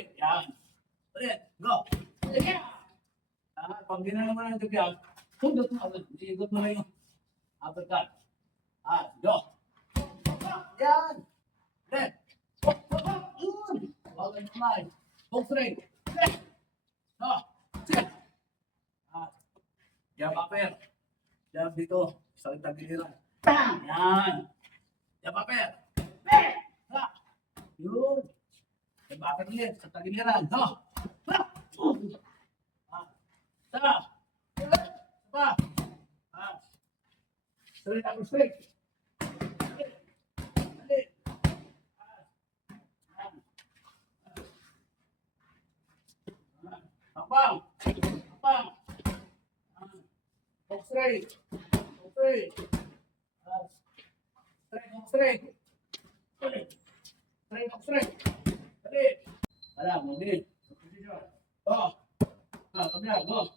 straight. Yan. Ulit. Go. Yeah. Pag ginano mo na yung tibiyag, sundot mo agad. Iikot mo na yung uppercut. Go. Yan. Ulit. Yun. Bawal yung kamay. Go straight. Go. Jab upper. Jab dito. Sa tagiliran. Yan. Jab upper. Yun. Jab upper ulit. Sa tagiliran. Go. Straight ako straight. Tapang. Tapang. Walk straight. Walk straight. Straight, walk straight. Straight, walk straight. Dali. Wala, muli. Go. Come here, go.